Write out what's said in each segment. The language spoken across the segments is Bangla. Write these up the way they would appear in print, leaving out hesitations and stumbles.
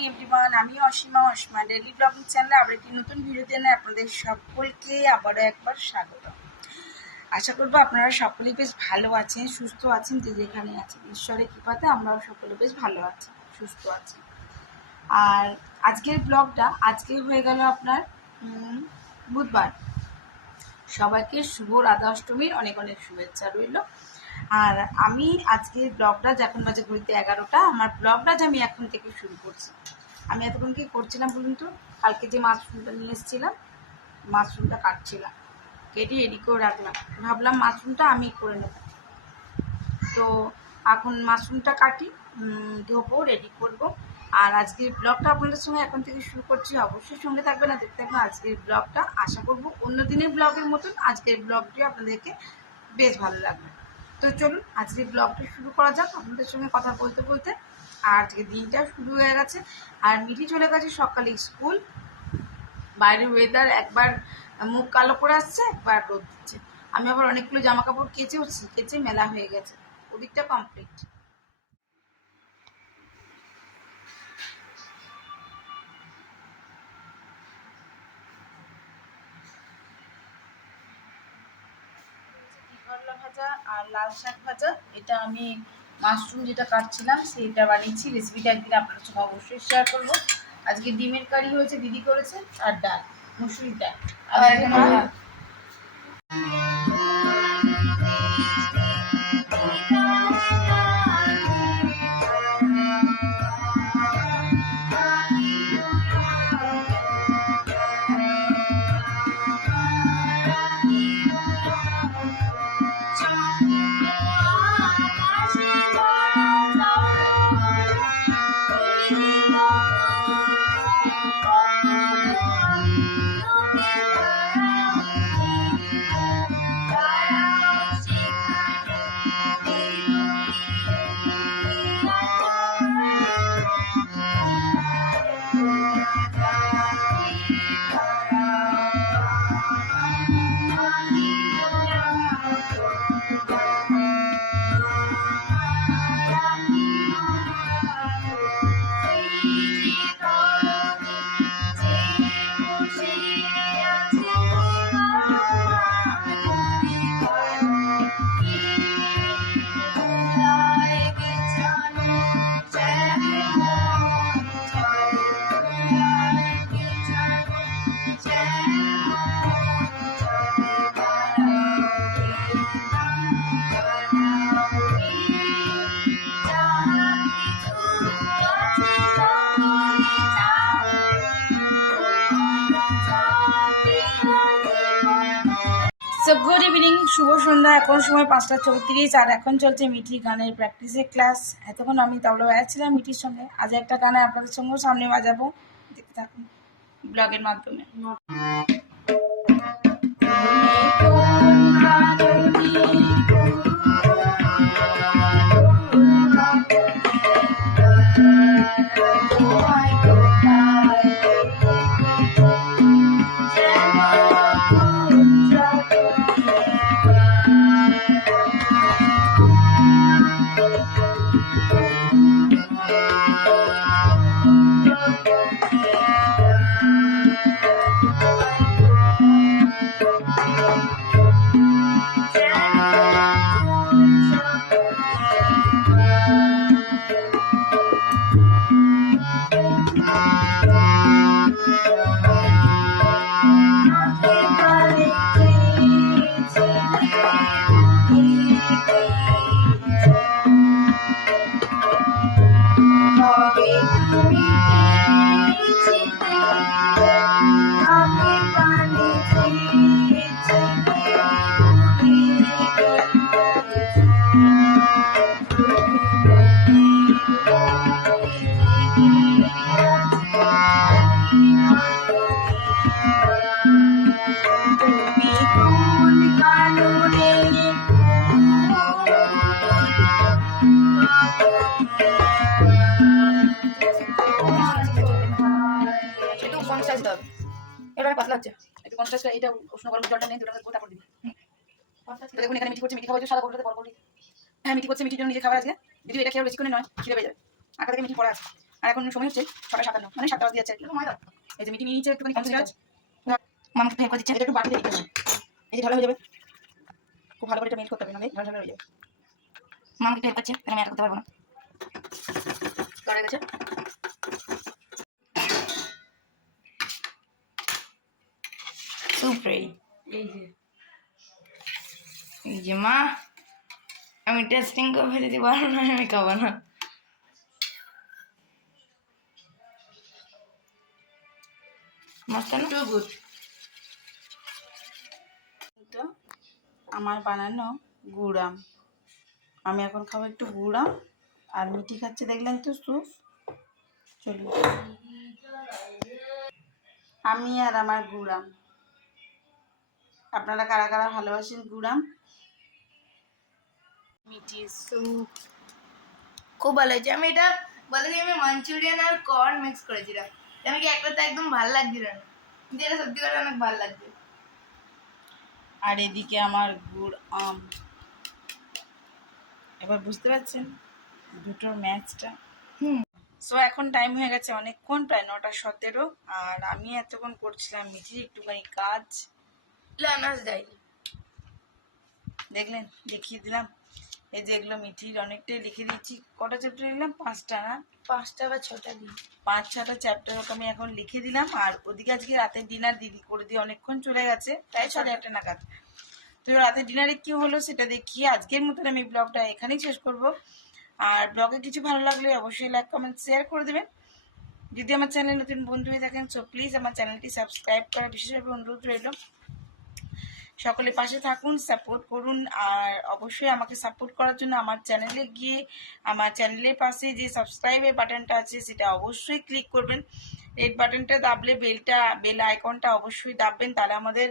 এভরিওয়ান, আমি অসীমা ডেইলি ব্লগিং চ্যানেলে আবার একটি নতুন ভিডিওতে এনে আপনাদের সকলকে আবারও একবার স্বাগত। আশা করবো আপনারা সকলেই বেশ ভালো আছেন, সুস্থ আছেন, যে যেখানে আছেন। ঈশ্বরের কৃপাতে আমরাও সকলে বেশ ভালো আছি, সুস্থ আছি। আর আজকের ব্লগটা আজকে হয়ে গেল আপনার বুধবার। সবাইকে শুভ রাধা অষ্টমীর অনেক অনেক শুভেচ্ছা রইল। আর আমি আজকের ব্লগটা যখন বাজে ঘড়িতে 11টা, আমার ব্লগটা যে আমি এখন থেকে শুরু করছি। আমি এতক্ষণ কি করছিলাম বলুন তো, কালকে যে মাশরুমটা নিয়ে এসেছিলাম, মাশরুমটা কাটছিলাম, কেটে রেডি করে রাখলাম, ভাবলাম মাশরুমটা আমি করে নেব। তো এখন মাশরুমটা কাটি, ধোবো, রেডি করবো। আর আজকের ব্লগটা আপনাদের সঙ্গে এখন থেকে শুরু করছি, অবশ্যই সঙ্গে থাকবেন না, দেখতে থাকবেন আজকের ব্লগটা। আশা করবো অন্য দিনের ব্লগের মতন আজকের ব্লগটি আপনাদেরকে বেশ ভালো লাগবে। তো চলুন আজকের ব্লগটা শুরু করা যাক আপনাদের সঙ্গে কথা বলতে বলতে। আর আজকে দিনটা শুরু হয়ে গেছে, আর মিঠি চলে গেছে সকালে স্কুল। বাইরের ওয়েদার একবার মুখ কালো করে আসছে, একবার রোদ দিচ্ছে। আমি আবার অনেকগুলো জামা কাপড় কেচে মেলা হয়ে গেছে, ওদিকটা কমপ্লিট। করলা ভাজা আর লাল শাক ভাজা, এটা আমি মাশরুম যেটা কাটছিলাম সেইটা বানিয়েছি। রেসিপিটা একদিন আপনার সঙ্গে অবশ্যই শেয়ার করবো। আজকে ডিমের কারি হয়েছে, দিদি করেছে, আর ডাল, মুসুরির ডাল। আর গুড ইভিনিং, শুভ সন্ধ্যা। এখন সময় 5টা 34, আর এখন চলছে মিঠি গানের প্র্যাকটিসের ক্লাস। এতক্ষণ আমি তবলা বাজাচ্ছিলাম মিঠির সঙ্গে, আজ একটা গানে আপনাদের সঙ্গেও সামনে বাজাবো, দেখতে থাকুন ব্লগের মাধ্যমে। এবার পাতলা হচ্ছে একটু, কনস্ট্রাক্টটা এটা উষ্ণ গরম জলটা নেই, দুটো তারপর দিবি। দেখুন এখানে মিঠি করছে, মিঠি খাওয়া সাদা করতে বরবটি। হ্যাঁ মিঠি করছে, মিঠির জন্য নিজে খাবার আছে। যদি এটা খেয়ে বেশিক্ষণে নয়, খিদে পেয়ে যাবে। আঁকা থেকে মিঠি পড়া আছে, আর এখন সময় হচ্ছে 6:57, মানে 7টা বাজে যাচ্ছে। এই যে মিটি নিয়ে নিচ্ছে একটুখানি কনসিডার মামাকে হেল্প করে দিচ্ছে। এটা একটু বাটিতে দিতে হবে, এই যে ঢালা হয়ে যাবে, খুব ভালো করে এটা মেল্ট করতে হবে, নাহলে ঢালা ঢালা হয়ে যাবে। মামাকে হেল্প করছে, আমি আর করতে পারবো না। করে গেছে সুপ রেডি। এই যে মা, আমি টেস্টিং করে দিতে পারবো না, আমি খাবো না। মাছটা গুড। তো আমার বানানো গুড়াম, আমি এখন খাবো একটু গুড়াম, আর মিঠি খাচ্ছে দেখলেন তো স্যুপ। চলুন আমি আর আমার গুড়াম। আপনারা কারা কারা ভালোবাসেন গুড়াম? মিঠি স্যুপ খুব ভালো হয়েছে। আমি এটা বলে দিই, আমি মাঞ্চুরিয়ান আর কর্ন মিক্স করেছিলাম, আমাকে একটা তো একদম ভালো লাগছিল না, কিন্তু এটা সত্যি করে অনেক ভালো লাগছে। আর এদিকে আমার গুড় আম, এবার বুঝতে পারছেন দুটোর ম্যাচটা। সো এখন টাইম হয়ে গেছে অনেকক্ষণ, প্রায় 9:17, আর আমি এতক্ষণ করছিলাম মিঠির একটুখানি কাজ। লানাস ডায়েরি দেখলেন, দেখিয়ে দিলাম। এই যে এগুলো মিঠির অনেকটাই লিখে দিচ্ছি। কটা চ্যাপ্টার লিখলাম? 5টা না? 5টা বা 6টা দিই, 5-6টা চ্যাপ্টার ওকে আমি এখন লিখে দিলাম। আর ওদিকে আজকে রাতে ডিনার দিদি করে দিয়ে অনেকক্ষণ চলে গেছে, প্রায় 8:30 নাগাদ। তো রাতে ডিনারে কি হলো সেটা দেখিয়ে আজকের মতন আমি ব্লগটা এখানেই শেষ করব। আর ব্লগে কিছু ভালো লাগলে অবশ্যই লাইক কমেন্ট শেয়ার করে দেবেন। যদি আমার চ্যানেল নতুন বন্ধু হয়ে থাকেন সো প্লিজ আমার চ্যানেলটি সাবস্ক্রাইব করা বিশেষভাবে অনুরোধ রইল। সকলে পাশে থাকুন, সাপোর্ট করুন। আর অবশ্যই আমাকে সাপোর্ট করার জন্য আমার চ্যানেলে গিয়ে আমার চ্যানেলের পাশে যে সাবস্ক্রাইবের বাটনটা আছে সেটা অবশ্যই ক্লিক করবেন। রেড বাটনটা দাবলে বেল আইকনটা অবশ্যই দাববেন, তাহলে আমাদের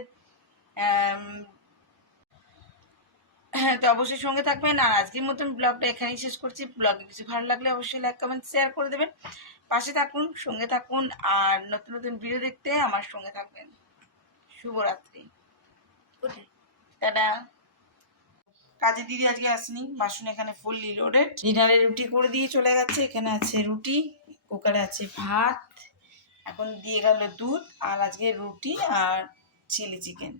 হ্যাঁ, তো অবশ্যই সঙ্গে থাকবেন। আর আজকের মতন ব্লগটা এখানেই শেষ করছি। ব্লগে কিছু ভালো লাগলে অবশ্যই লাইক কমেন্ট শেয়ার করে দেবেন। পাশে থাকুন, সঙ্গে থাকুন, আর নতুন নতুন ভিডিও দেখতে আমার সঙ্গে থাকবেন। শুভরাত্রি, টাটা। কাজে দিদি আজকে আসেনি, বাসন এখানে ফুললি লোডেড। ডিনারে রুটি করে দিয়ে চলে গেছে, এখানে আছে রুটি, কুকারে আছে ভাত, এখন দিয়ে গেল দুধ, আর আজকে রুটি আর চিলি চিকেন।